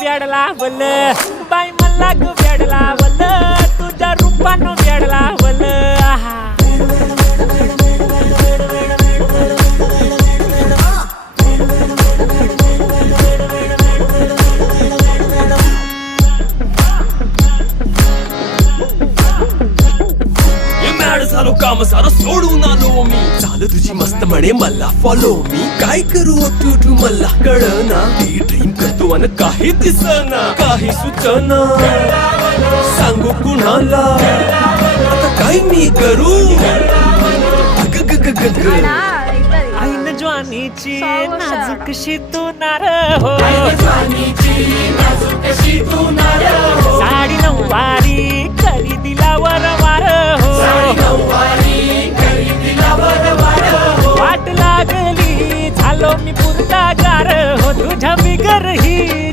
वेडला वल बाई मला ग वेडला वल तुझ्या रूपानं वेडला वल आहा झालो काम सारं सोडून आलो मी झालं तुझी मस्त म्हणे मला फॉलो मी काय करू तू मला कळना ती ड्रीम करतो आणि काही दिसना काही सुचना सांगू कुणाला आता काय मी करू आईन ज्वानीची नाजूकशी तू नार हो साडी नऊवारी करी दिला वरवार हो वाट लागली झालो मी पुरता गार हो तुझ्या बिगर ही